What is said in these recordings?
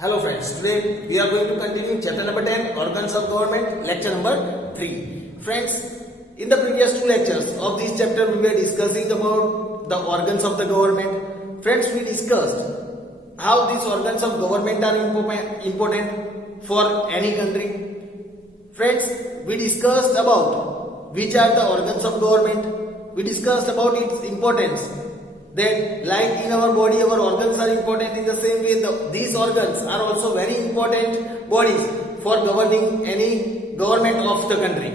Hello friends, today we are going to continue chapter number 10, Organs of Government, lecture number 3. Friends, in the previous two lectures of this chapter we were discussing about the organs of the government. Friends, we discussed how these organs of government are important for any country. Friends, we discussed about which are the organs of government. We discussed about its importance. That like in our body, our organs are important. In the same way, these organs are also very important bodies for governing any government of the country.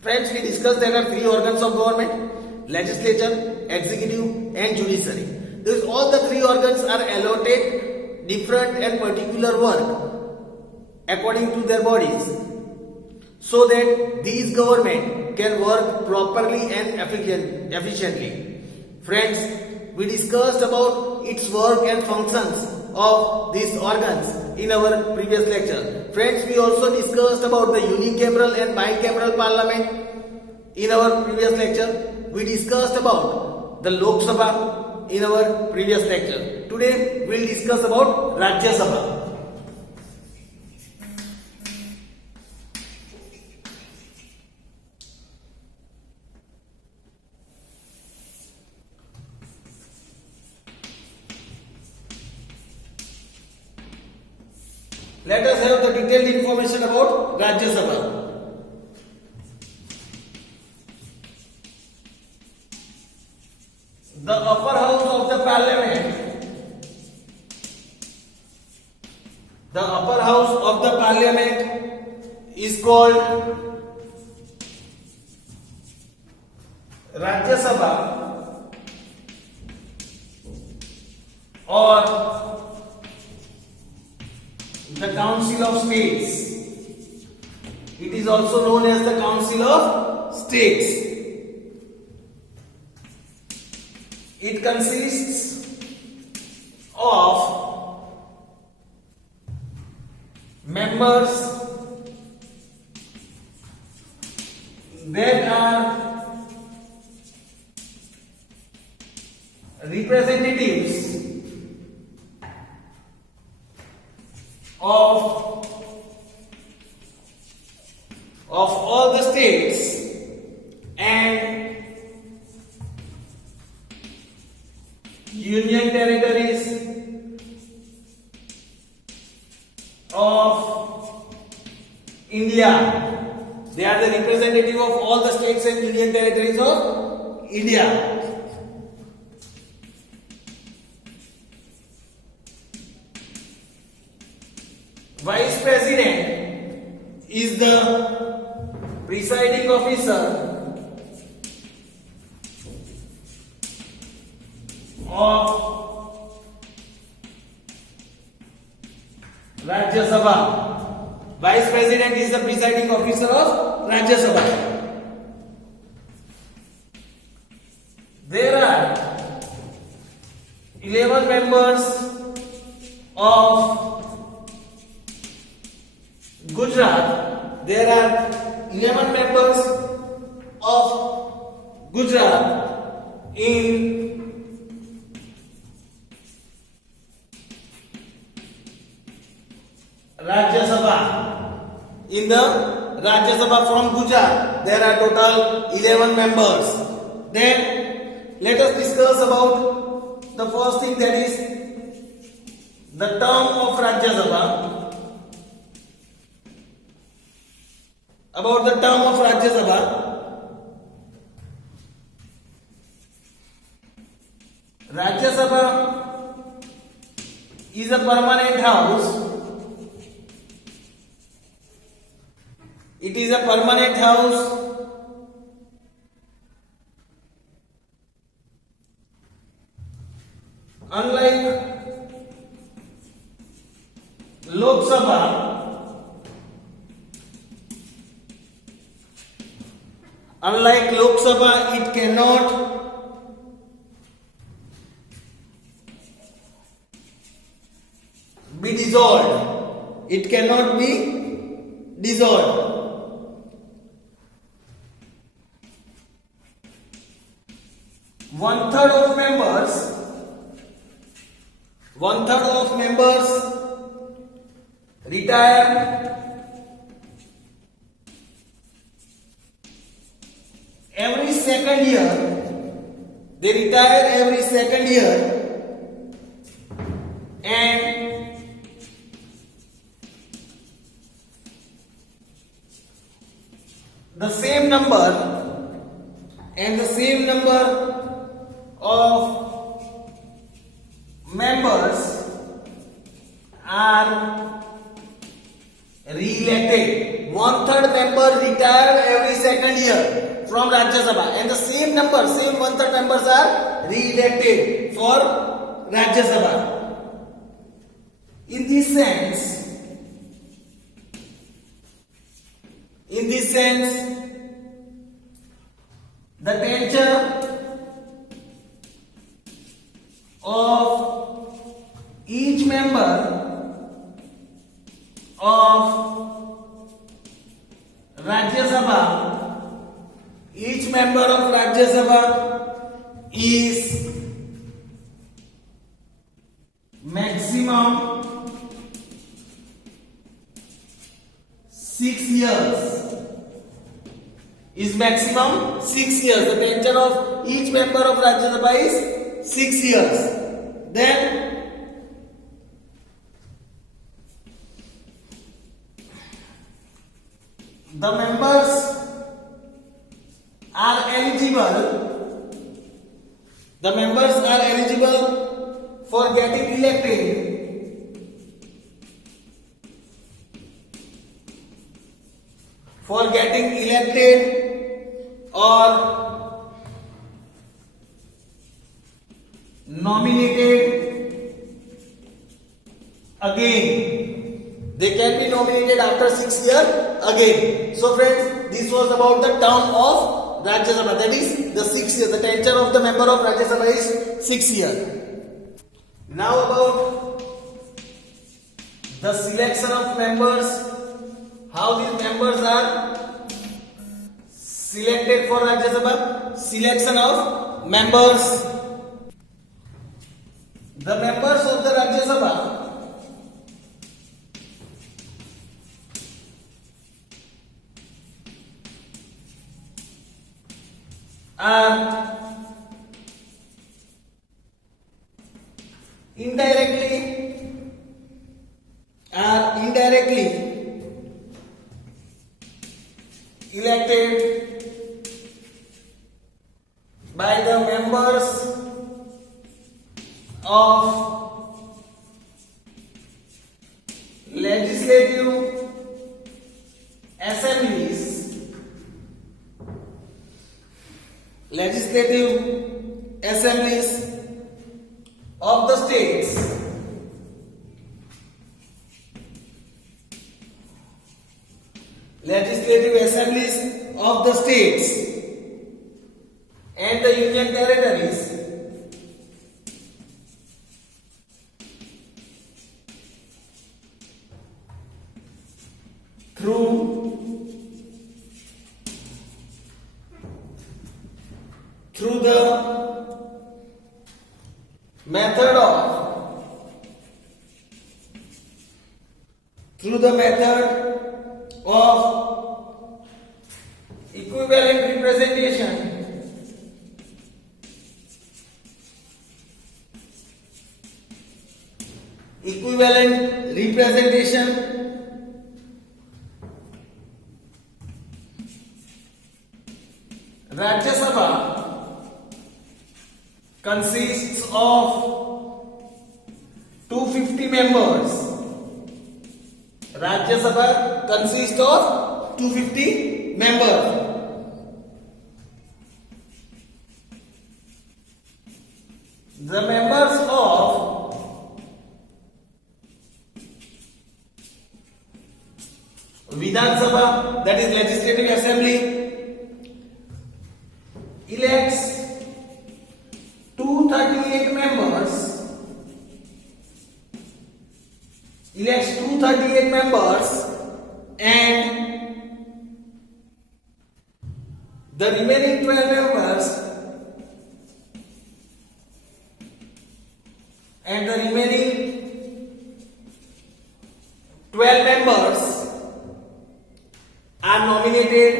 Friends, we discussed there are three organs of government: legislature, executive and judiciary. These all the three organs are allotted different and particular work according to their bodies, so that these government can work properly and efficiently. Friends, we discussed about its work and functions of these organs in our previous lecture. Friends, we also discussed about the unicameral and bicameral parliament in our previous lecture. We discussed about the Lok Sabha in our previous lecture. Today, we will discuss about Rajya Sabha. Let us have the detailed information about Rajya Sabha. The upper house of the parliament is called Rajya Sabha or the Council of States. It is also known as the Council of States. It consists of members that are representatives of all the states and union territories of India. They are the representative of all the states and union territories of India. Vice President is the presiding officer of Rajya Sabha. Vice President is the presiding officer of Rajya Sabha. There are 11 members of Gujarat. There are 11 members of Gujarat in Rajya Sabha. In the Rajya Sabha from Gujarat, there are total 11 members. Then let us discuss about the first thing, that is the term of Rajya Sabha. About the term of Rajya Sabha, Rajya Sabha is a permanent house. It is a permanent house unlike Lok Sabha. Unlike Lok Sabha, it cannot be dissolved. It cannot be dissolved. One third of members retire every second year. They retire every second year, and the same number of members are re-elected. One-third member retire every second year from Rajya Sabha, and the same one-third members are re-elected for Rajya Sabha. In this sense, the tenure of each member of Rajya Sabha is maximum 6 years. The tenure of each member of Rajya Sabha is 6 years. Then the members are eligible for getting elected or nominated again. They can be nominated after 6 years again. So friends, this was about the term of Rajya Sabha, that is the 6 years. The tenure of the member of Rajya Sabha is 6 years. Now about the selection of members, how these members are selected for Rajya Sabha. Selection of members. The members of the Rajya Sabha are indirectly elected by the members of legislative assemblies of the states and the union territories through the method of equivalent representation. Rajya Sabha consists of 250 members. Rajya Sabha consists of 250 members. The members of Vidhan Sabha, that is Legislative Assembly, elects 238 members. And the remaining 12 members 12 members are nominated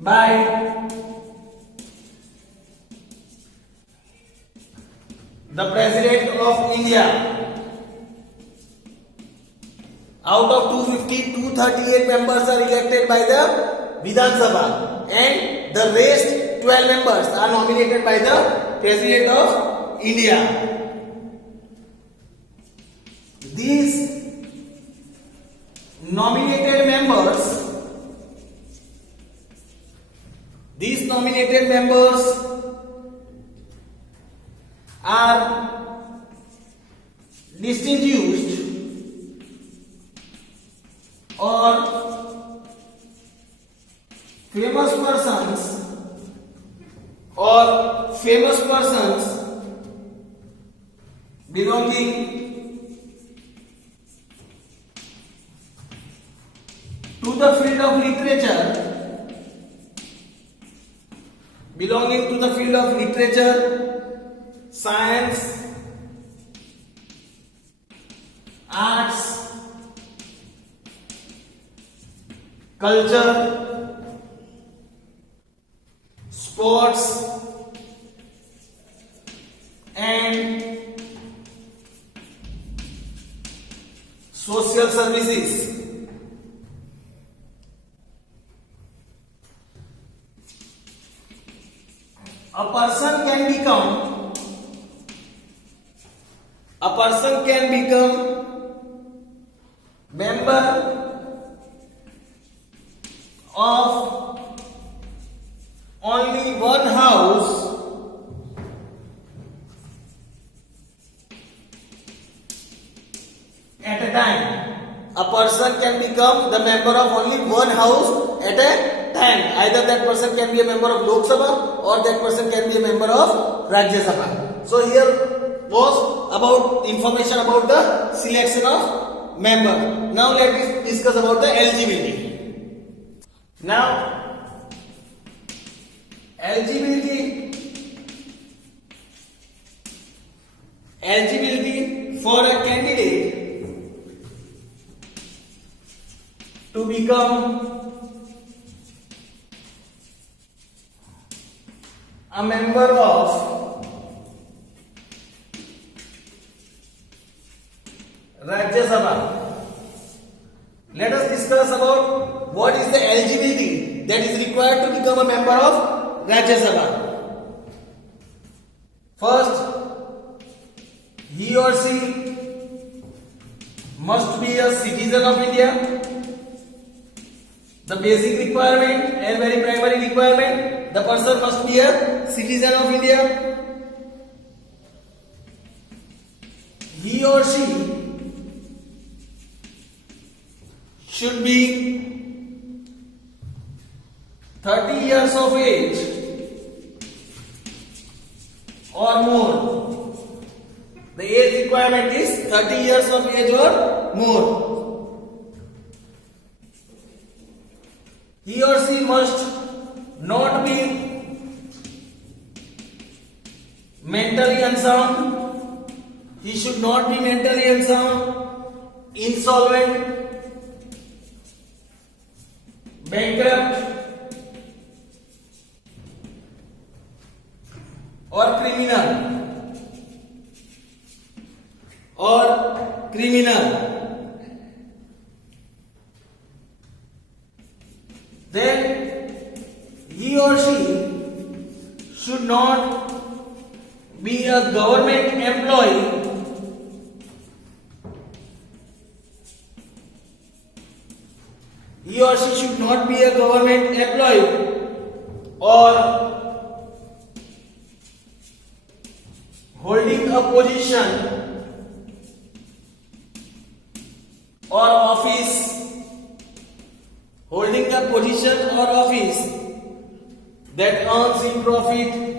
by the President of India. Out of 250, 238 members are elected by the Vidhan Sabha, and the rest 12 members are nominated by the President of India. These nominated members are distinguished or famous persons belonging to the field of literature, science, arts, culture, sports, and social services. A person can become member of only one house at a time. A person can become the member of only one house at a time. Either that person can be a member of Lok Sabha or that person can be a member of Rajya Sabha. So here was about information about the selection of member. Now let us discuss about the eligibility. Now eligibility for a candidate to become a member of Rajya Sabha. Let us discuss about what is the eligibility that is required to become a member of Rajya Sabha. First, he or she must be a citizen of India. The basic requirement and very primary requirement, the person must be a citizen of India. He or she should be 30 years of age or more. The age requirement is 30 years of age or more. He or she must not be mentally unsound. He should not be mentally unsound, insolvent, bankrupt, or criminal. Then he or she should not be a government employee or holding a position or office that earns him profit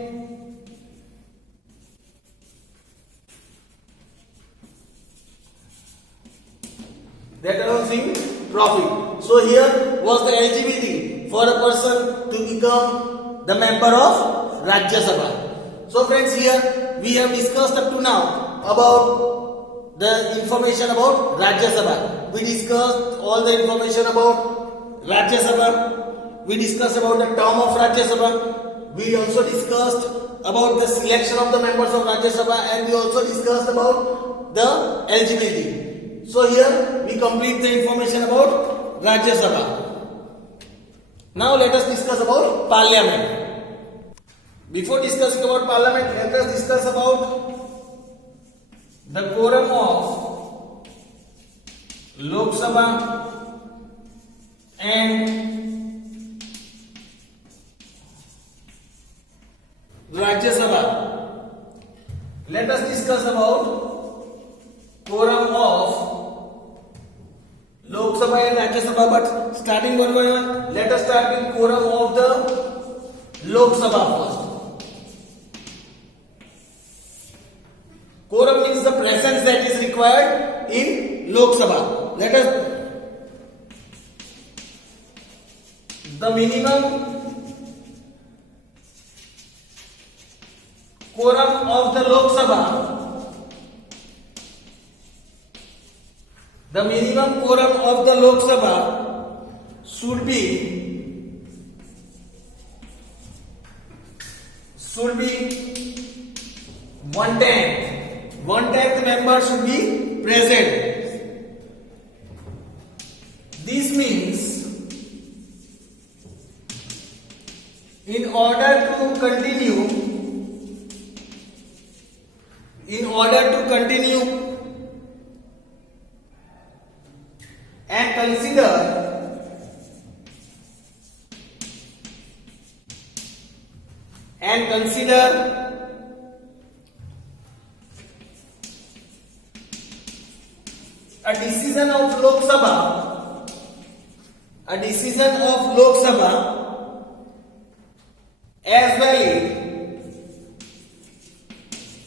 So here was the eligibility for a person to become the member of Rajya Sabha. So friends, here we have discussed up to now about the information about Rajya Sabha. We discussed all the information about Rajya Sabha. We discussed about the term of Rajya Sabha. We also discussed about the selection of the members of Rajya Sabha, and we also discussed about the eligibility. So here we complete the information about Rajya Sabha. Now let us discuss about Parliament. Before discussing about Parliament, let us discuss about the quorum of Lok Sabha and Rajya Sabha. Let us discuss about quorum of Lok Sabha and Rajya Sabha, but starting one by one, let us start with quorum of the Lok Sabha first. Quorum means the presence that is required in Lok Sabha. Let us the minimum quorum of the Lok Sabha. The minimum quorum of the Lok Sabha should be 1/10. 1/10 member should be present. This means in order to continue and consider a decision of Lok Sabha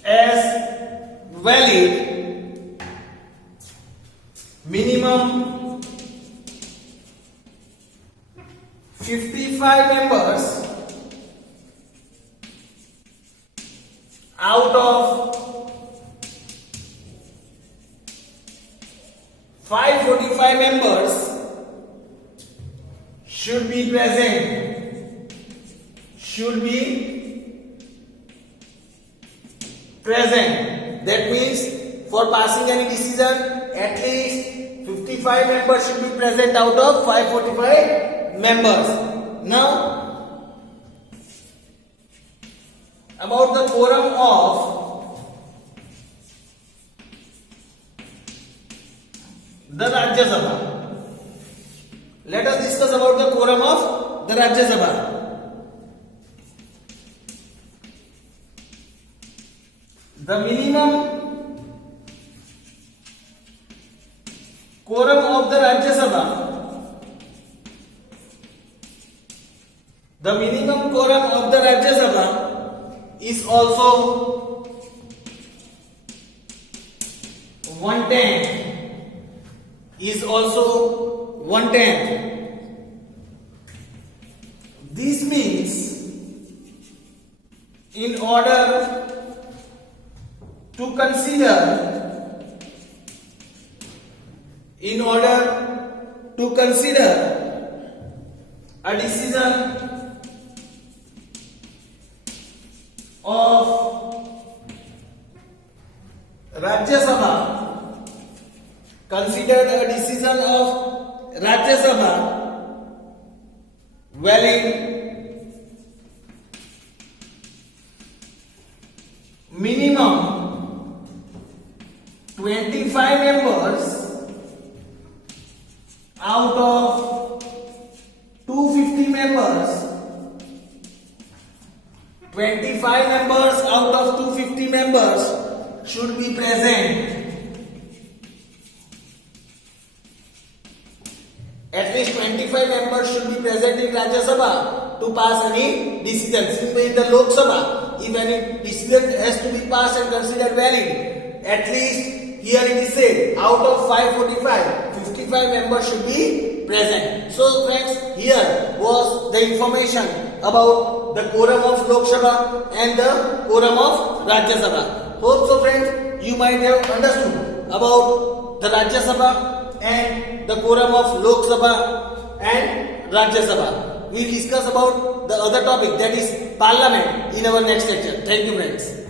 as valid minimum 55 members out of 545 members should be present. That means for passing any decision, at least 55 members should be present out of 545 members. Now, about the quorum of the Rajya Sabha. Let us discuss about the quorum of the Rajya Sabha. The minimum quorum of the Rajya Sabha is also 1/10. This means in order to consider a decision of Rajya Sabha, valid minimum 25 members out of 250 members. 25 members out of 250 members should be present. At least 25 members should be present in Rajya Sabha to pass any decision. In the Lok Sabha, if any decision has to be passed and considered valid, at least here it is said out of 545, 55 members should be present. So friends, here was the information about the quorum of Lok Sabha and the quorum of Rajya Sabha. Hope so friends, you might have understood about the Rajya Sabha and the quorum of Lok Sabha and Rajya Sabha. We will discuss about the other topic, that is Parliament, in our next lecture. Thank you, friends.